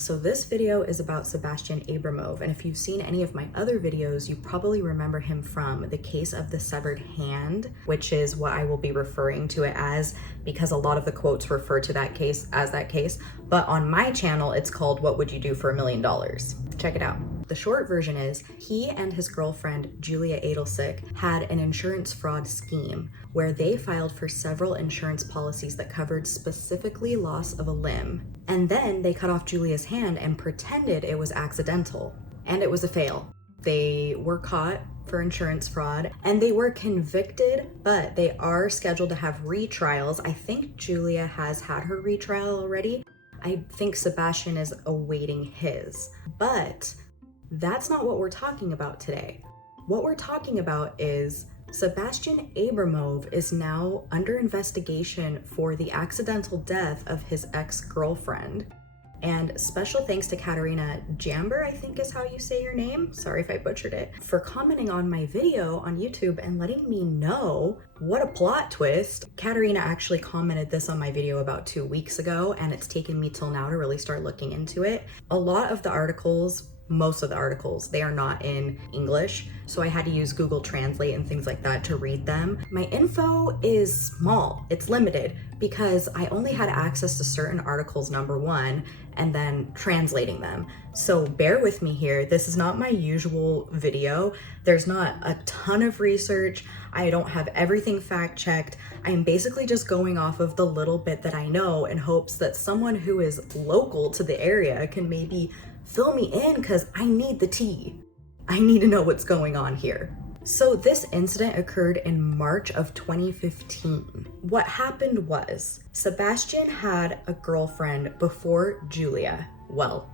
So this video is about Sebastien Abramov, and if you've seen any of my other videos, you probably remember him from the case of the severed hand, which is what I will be referring to it as because a lot of the quotes refer to that case as that case, but on my channel it's called What Would You Do for $1 Million? Check it out. The short version is he and his girlfriend, Julia Adelsick, had an insurance fraud scheme where they filed for several insurance policies that covered specifically loss of a limb. And then they cut off Julia's hand and pretended it was accidental. And it was a fail. They were caught for insurance fraud and they were convicted, but they are scheduled to have retrials. I think Julia has had her retrial already. I think Sebastien is awaiting his, but that's not what we're talking about today. What we're talking about is Sebastien Abramov is now under investigation for the accidental death of his ex-girlfriend. And special thanks to Katarina Jamber, I think is how you say your name. Sorry if I butchered it, for commenting on my video on YouTube and letting me know what a plot twist. Katarina actually commented this on my video about 2 weeks ago, and it's taken me till now to really start looking into it. A lot of the articles, most of the articles, they are not in English, so I had to use Google Translate and things like that to read them. My info is small, it's limited, because I only had access to certain articles, number one, and then translating them. So bear with me here. This is not my usual video. There's not a ton of research. I don't have everything fact checked. I am basically just going off of the little bit that I know in hopes that someone who is local to the area can maybe fill me in, because I need the tea. I need to know what's going on here. So this incident occurred in March of 2015. What happened was Sebastien had a girlfriend before Julia. Well,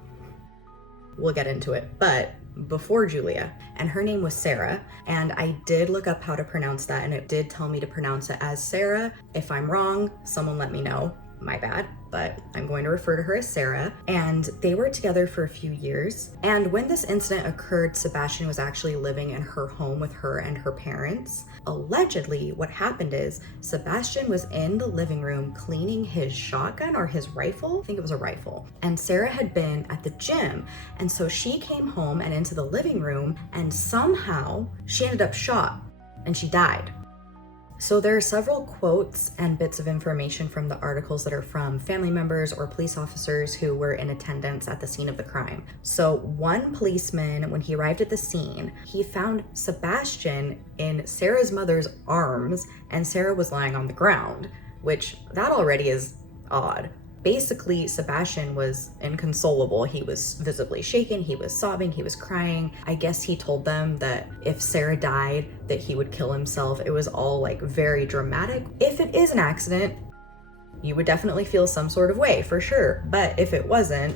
we'll get into it, but before Julia, and her name was Sara, and I did look up how to pronounce that, and it did tell me to pronounce it as Sarah. If I'm wrong, someone let me know. My bad, but I'm going to refer to her as Sara. And they were together for a few years. And when this incident occurred, Sebastien was actually living in her home with her and her parents. Allegedly, what happened is Sebastien was in the living room cleaning his shotgun or his rifle. I think it was a rifle. And Sara had been at the gym. And so she came home and into the living room, and somehow she ended up shot and she died. So there are several quotes and bits of information from the articles that are from family members or police officers who were in attendance at the scene of the crime. So one policeman, when he arrived at the scene, he found Sebastien in Sara's mother's arms and Sara was lying on the ground, which that already is odd. Basically, Sebastien was inconsolable. He was visibly shaken, he was sobbing, he was crying. I guess he told them that if Sara died, that he would kill himself. It was all like very dramatic. If it is an accident, you would definitely feel some sort of way for sure. But if it wasn't,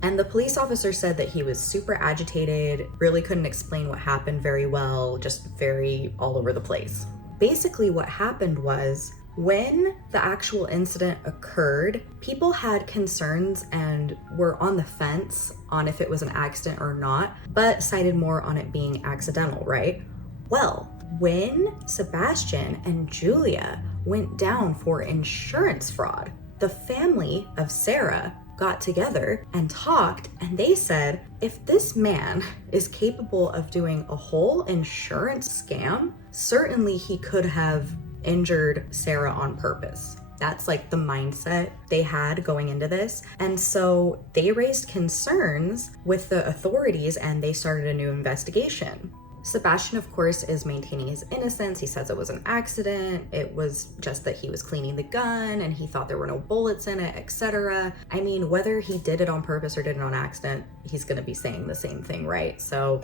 and the police officer said that he was super agitated, really couldn't explain what happened very well, just very all over the place. Basically, what happened was, when the actual incident occurred, people had concerns and were on the fence on if it was an accident or not, but cited more on it being accidental, right? Well, when Sebastien and Julia went down for insurance fraud, the family of Sara got together and talked, and they said, if this man is capable of doing a whole insurance scam, certainly he could have injured Sara on purpose. That's like the mindset they had going into this. And so they raised concerns with the authorities and they started a new investigation. Sebastien, of course, is maintaining his innocence. He says it was an accident. It was just that he was cleaning the gun and he thought there were no bullets in it, etc. I mean, whether he did it on purpose or did it on accident, he's gonna be saying the same thing, right? So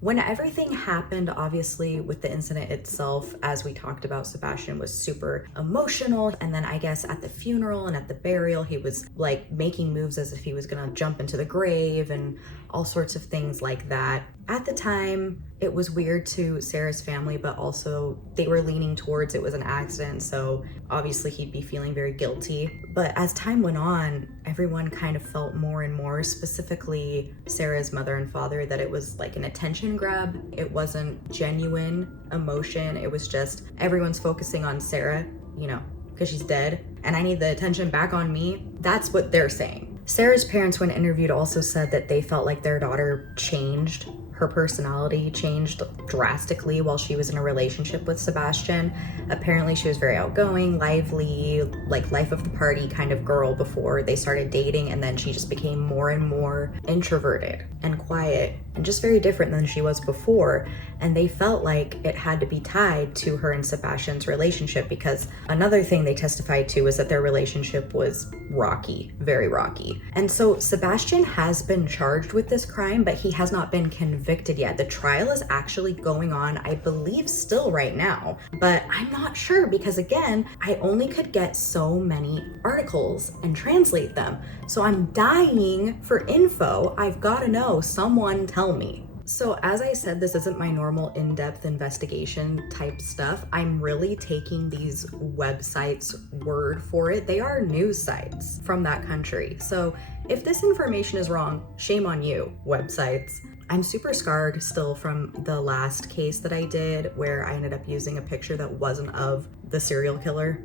when everything happened, obviously with the incident itself, as we talked about, Sebastien was super emotional. And then I guess at the funeral and at the burial, he was like making moves as if he was gonna jump into the grave and all sorts of things like that. At the time, it was weird to Sara's family, but also they were leaning towards it was an accident, so obviously he'd be feeling very guilty. But as time went on, everyone kind of felt more and more, specifically Sara's mother and father, that it was like an attention grab. It wasn't genuine emotion. It was just everyone's focusing on Sara, you know, because she's dead, and I need the attention back on me. That's what they're saying. Sarah's parents, when interviewed, also said that they felt like their daughter changed. Her personality changed drastically while she was in a relationship with Sebastien. Apparently she was very outgoing, lively, like life of the party kind of girl before they started dating, and then she just became more and more introverted and quiet and just very different than she was before. And they felt like it had to be tied to her and Sebastien's relationship, because another thing they testified to is that their relationship was rocky, very rocky. And so Sebastien has been charged with this crime, but he has not been convicted yet. The trial is actually going on, I believe, still right now, but I'm not sure because, again, I only could get so many articles and translate them. So I'm dying for info. I've got to know. Someone tell me. So as I said, this isn't my normal in-depth investigation type stuff. I'm really taking these websites' word for it. They are news sites from that country. So if this information is wrong, shame on you, websites. I'm super scarred still from the last case that I did where I ended up using a picture that wasn't of the serial killer.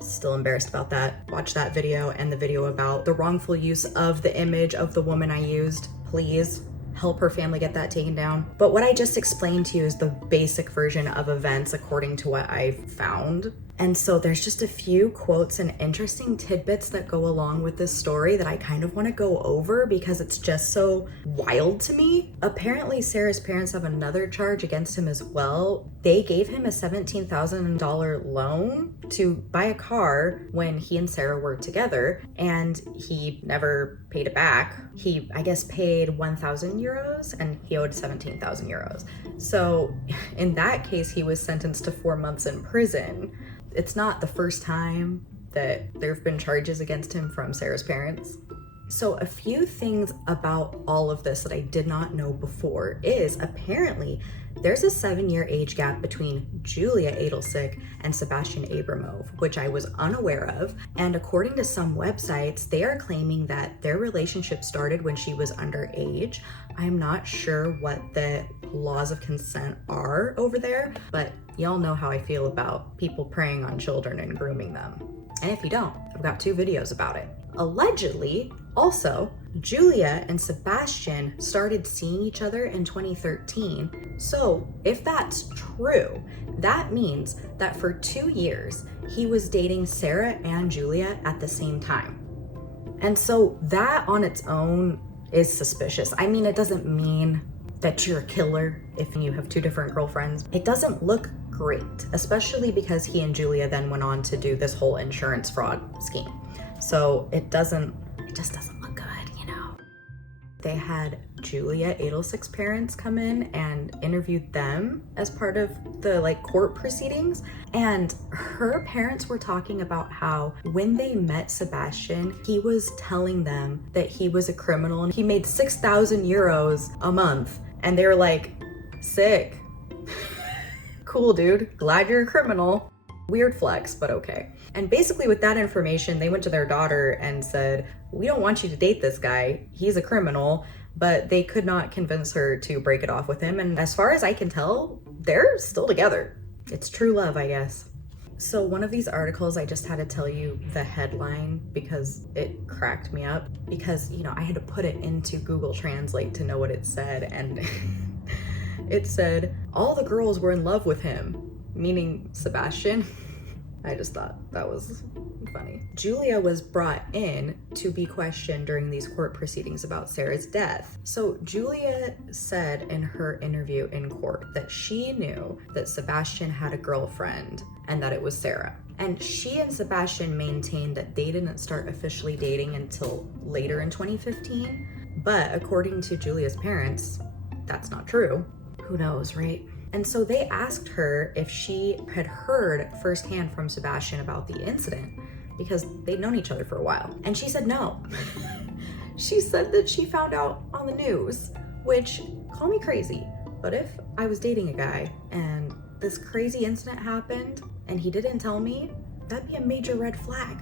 Still embarrassed about that. Watch that video and the video about the wrongful use of the image of the woman I used. Please help her family get that taken down. But what I just explained to you is the basic version of events according to what I've found. And so there's just a few quotes and interesting tidbits that go along with this story that I kind of want to go over because it's just so wild to me. Apparently, Sarah's parents have another charge against him as well. They gave him a $17,000 loan to buy a car when he and Sarah were together, and he never paid it back. He, I guess, paid 1,000 euros and he owed 17,000 euros. So in that case, he was sentenced to 4 months in prison. It's not the first time that there have been charges against him from Sarah's parents. So a few things about all of this that I did not know before is apparently there's a 7-year age gap between Julia Edelsick and Sebastien Abramov, which I was unaware of. And according to some websites, they are claiming that their relationship started when she was underage. I'm not sure what the laws of consent are over there, but y'all know how I feel about people preying on children and grooming them. And if you don't, I've got 2 videos about it. Allegedly, also, Julia and Sebastien started seeing each other in 2013. So if that's true, that means that for 2 years, he was dating Sarah and Julia at the same time. And so that on its own is suspicious. I mean, it doesn't mean that you're a killer if you have 2 different girlfriends. It doesn't look great, especially because he and Julia then went on to do this whole insurance fraud scheme. So it just doesn't look good, you know. They had Julia Edelsick's parents come in and interviewed them as part of the court proceedings. And her parents were talking about how when they met Sebastien, he was telling them that he was a criminal and he made 6,000 euros a month. And they were like, sick. Cool, dude. Glad you're a criminal. Weird flex, but okay. And basically with that information, they went to their daughter and said, we don't want you to date this guy. He's a criminal. But they could not convince her to break it off with him. And as far as I can tell, they're still together. It's true love, I guess. So one of these articles, I just had to tell you the headline because it cracked me up. Because, I had to put it into Google Translate to know what it said. And it said, all the girls were in love with him, meaning Sebastien. I just thought that was funny. Julia was brought in to be questioned during these court proceedings about Sarah's death. So Julia said in her interview in court that she knew that Sebastien had a girlfriend and that it was Sarah. And she and Sebastien maintained that they didn't start officially dating until later in 2015. But according to Julia's parents, that's not true. Who knows, right? And so they asked her if she had heard firsthand from Sebastien about the incident because they'd known each other for a while. And she said no. She said that she found out on the news, which, call me crazy, but if I was dating a guy and this crazy incident happened and he didn't tell me, that'd be a major red flag.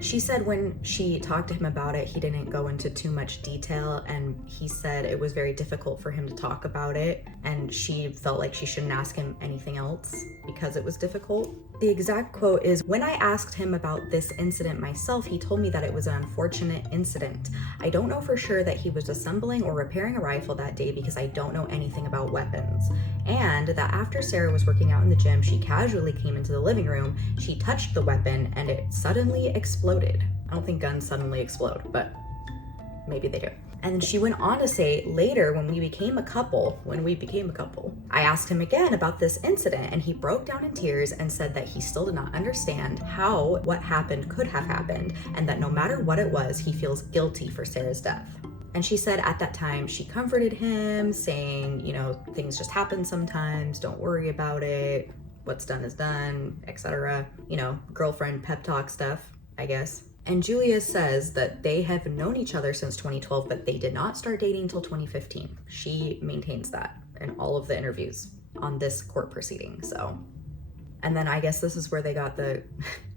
She said when she talked to him about it, he didn't go into too much detail, and he said it was very difficult for him to talk about it, and she felt like she shouldn't ask him anything else because it was difficult. The exact quote is, "When I asked him about this incident myself, he told me that it was an unfortunate incident. I don't know for sure that he was assembling or repairing a rifle that day because I don't know anything about weapons. And that after Sara was working out in the gym, she casually came into the living room, she touched the weapon, and it suddenly exploded." I don't think guns suddenly explode, but maybe they do. And then she went on to say, "Later, when we became a couple, I asked him again about this incident, and he broke down in tears and said that he still did not understand how what happened could have happened, and that no matter what it was, he feels guilty for Sara's death." And she said at that time she comforted him, saying, you know, things just happen sometimes, don't worry about it, what's done is done, etc. You know, girlfriend pep talk stuff, I guess. And Julia says that they have known each other since 2012, but they did not start dating until 2015. She maintains that in all of the interviews on this court proceeding, so. And then I guess this is where they got the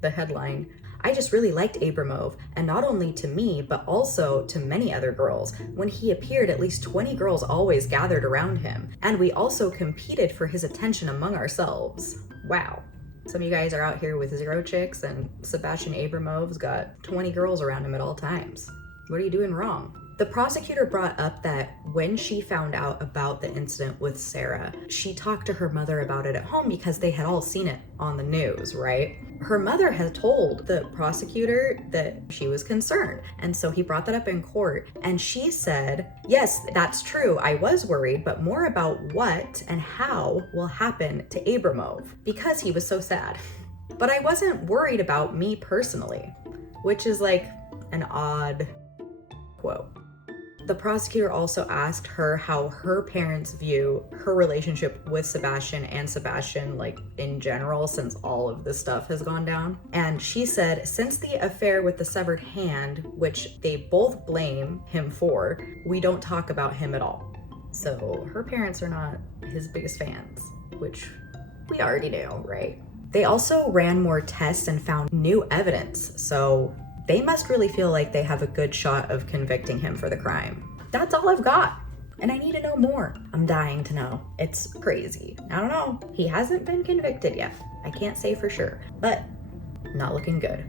headline, "I just really liked Abramov, and not only to me, but also to many other girls. When he appeared, at least 20 girls always gathered around him, and we also competed for his attention among ourselves." Wow. Some of you guys are out here with 0 chicks, and Sebastien Abramov's got 20 girls around him at all times. What are you doing wrong? The prosecutor brought up that when she found out about the incident with Sara, she talked to her mother about it at home because they had all seen it on the news, right? Her mother had told the prosecutor that she was concerned, and so he brought that up in court, and she said, "Yes, that's true, I was worried, but more about what and how will happen to Abramov, because he was so sad. But I wasn't worried about me personally," which is like an odd quote. The prosecutor also asked her how her parents view her relationship with Sebastien and Sebastien, like in general, since all of this stuff has gone down. And she said, since the affair with the severed hand, which they both blame him for, we don't talk about him at all. So her parents are not his biggest fans, which we already knew, right? They also ran more tests and found new evidence, so they must really feel like they have a good shot of convicting him for the crime. That's all I've got, and I need to know more. I'm dying to know. It's crazy. I don't know. He hasn't been convicted yet. I can't say for sure, but not looking good.